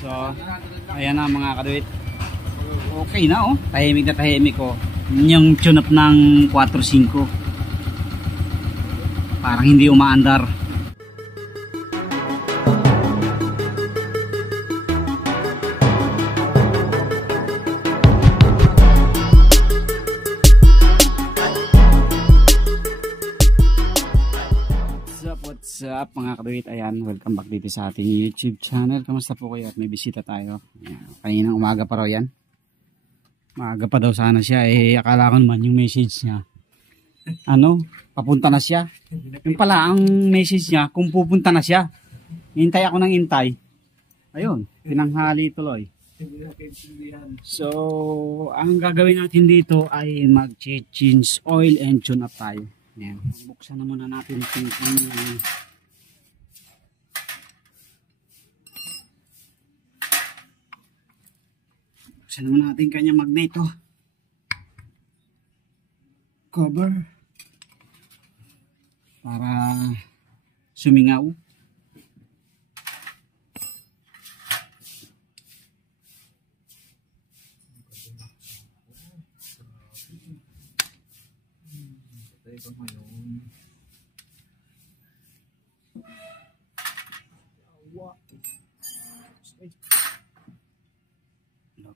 So, ayan na mga kaduit. Okay na oh. Tahimik na tahimik oh. Yung tune up ng 4.5. Parang hindi umaandar. What's up mga kaduit, ayan, welcome back dito sa ating YouTube channel. Kamusta po kayo at may bisita tayo. Ayan, kaninang umaga pa raw yan. Maaga pa daw sana siya, akala ko naman yung message niya papunta na siya. Yung pala ang message niya kung pupunta na siya. Hintay ako ng hintay. Ayun, pinanghali tuloy. So ang gagawin natin dito ay mag-change oil and tune up tayo. Ayan. Buksan na muna natin yung buksan na muna natin kanya magneto cover para sumingaw.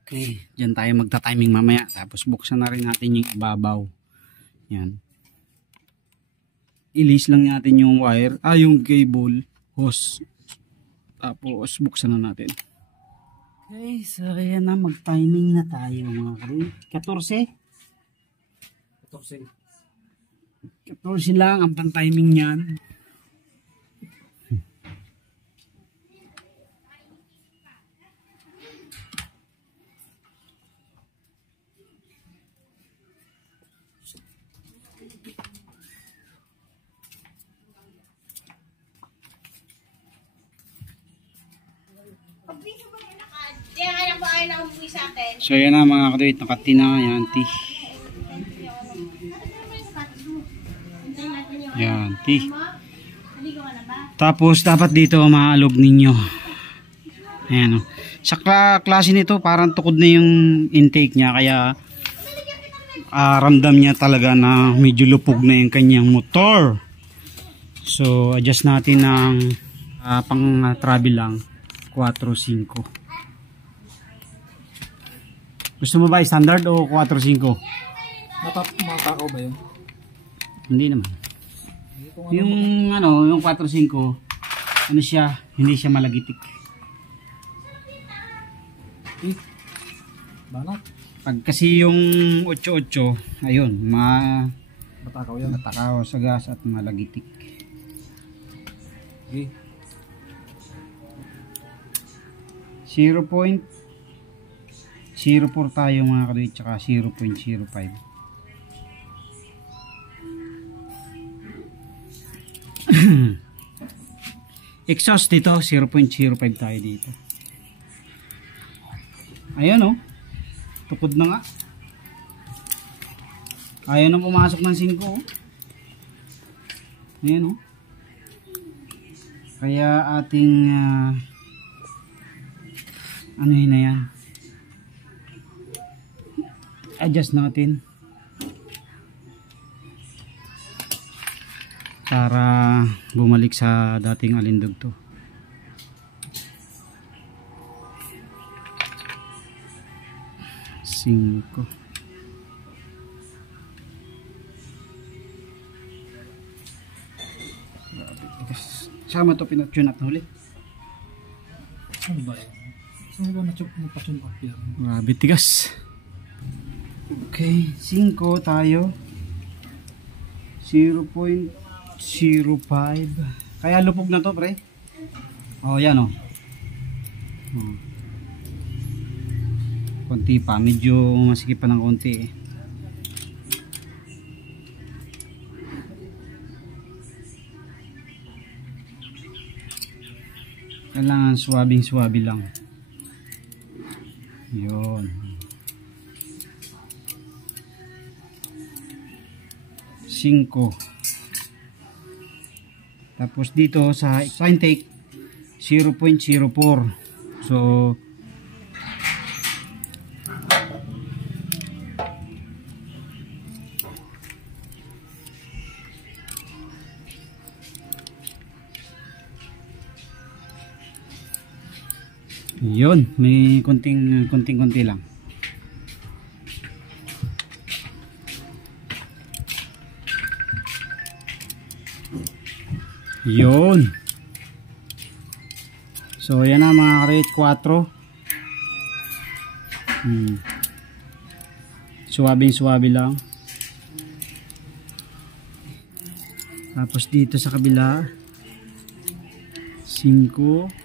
Okay, dyan tayo magta-timing mamaya. Tapos buksan na rin natin yung ibabaw. Yan. Ilis lang natin yung wire, yung cable, hose. Tapos buksan na natin. Okay, so ayan na, mag-timing na tayo mga karoon. 14? 14 lang ang pan-timing niyan. So yan na mga kaduit, nakatina yan ti. Yan ti. Tapos dapat dito maalog ninyo. Ayan o. Sa klase nito parang tukod na yung intake niya, kaya ramdam niya talaga na medyo lupog na yung kanyang motor. So adjust natin ng pang travel lang 4.5. Gusto mo ba standard o 4.5? Matakaw ba yun? Hindi naman. Yung yung 4.5 siya, hindi siya malagitik. Banat. Pag kasi yung 8.8, ayun, matakaw yan. Matakaw sa gas at malagitik. Okay. 0.04 tayo mga kaduit, tsaka 0.05. Exhaust dito 0.05 tayo dito. Ayan o, tukod na nga. Ayaw na pumasok ng 5 o. Ayan o. Kaya ating yun na yan, adjust natin para bumalik sa dating alindog to. Cinco. Sama to pinag-tune up na ulit. Ano ba yun? Saan ba na-tune up yan? Grabe tigas. Okay, 5 tayo. 0.05. Kaya lupog na to, pre. Oh, yan oh. Konti pa, medyo masikip pa ng konti eh. Kailangan swabing-swabi lang. Yun. 5. Tapos dito sa intake 0.04. So yun, may konting-konti lang. Yun. So yan na mga karate, 4. Suwabe lang. Tapos dito sa kabila 5.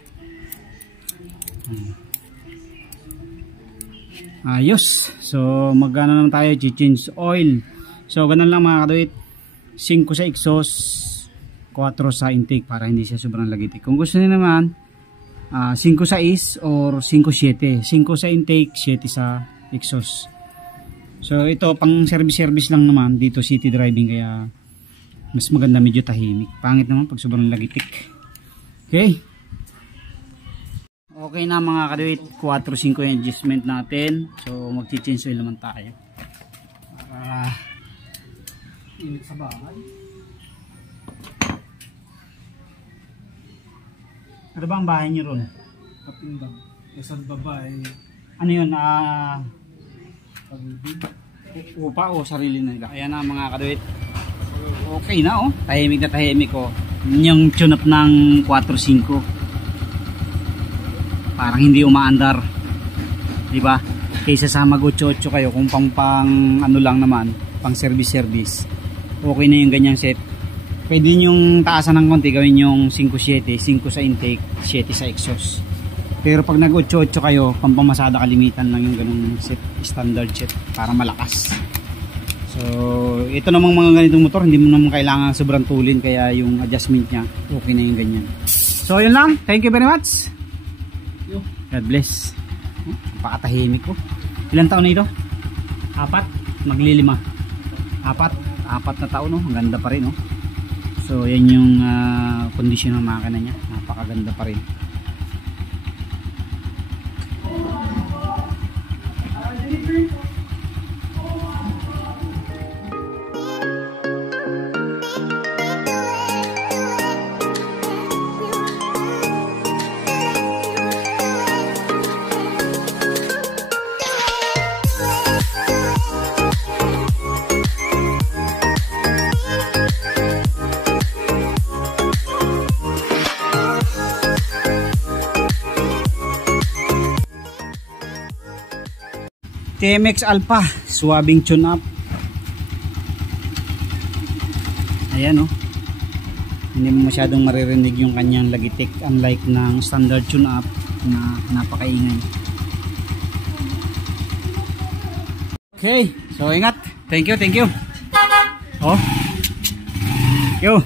Ayos. So magana naman tayo, change oil. So ganun lang mga kaduit, 5 sa exhaust, 4 sa intake para hindi siya sobrang lagitik. Kung gusto niyo naman 5 sa is or 5-7, 5 sa intake, 7 sa exhaust. So ito pang service lang naman, dito city driving, kaya mas maganda medyo tahimik. Pangit naman pag sobrang lagitik. Okay. Okay na mga kaduit, 4-5 yung adjustment natin. So magchi-change oil naman tayo. Init sa bahay. Ano ba ang bahay nyo ron? Kapindang. Isang babae. Ano yun? Pag-ibig. Upa o sarili na nila? Ayan na mga kaduit. Okay na oh. Tahimik na tahimik oh. Yung tune up ng 4-5. Parang hindi umaandar, di ba? Kaysa sa mag-8-8 kayo, kung pang ano lang naman, pang service, okay na yung ganyang set. Pwede yung taasan ng konti, gawin yung 5-7, 5 sa intake, 7 sa exhaust. Pero pag nag-8-8 kayo, pampamasada kalimitan lang yung ganung set, standard set, para malakas. So ito namang mga ganitong motor, hindi mo naman kailangan sobrang tulin, kaya yung adjustment nya okay na yung ganyan. So yun lang, thank you very much. God bless. Pakatahimik ko. Ilang taon na ito? 4? Magli-5. 4 na taon, no? Ang ganda pa rin, no? So yan yung kondisyon ng makina niya. Napakaganda pa rin. TMX Alpha, swabing tune up. Ayan, oh. Hindi mo masyadong maririnig yung kanyang lagitik, unlike ng standard tune up na napakaingay. Okay, so ingat. Thank you. Oh. Yo.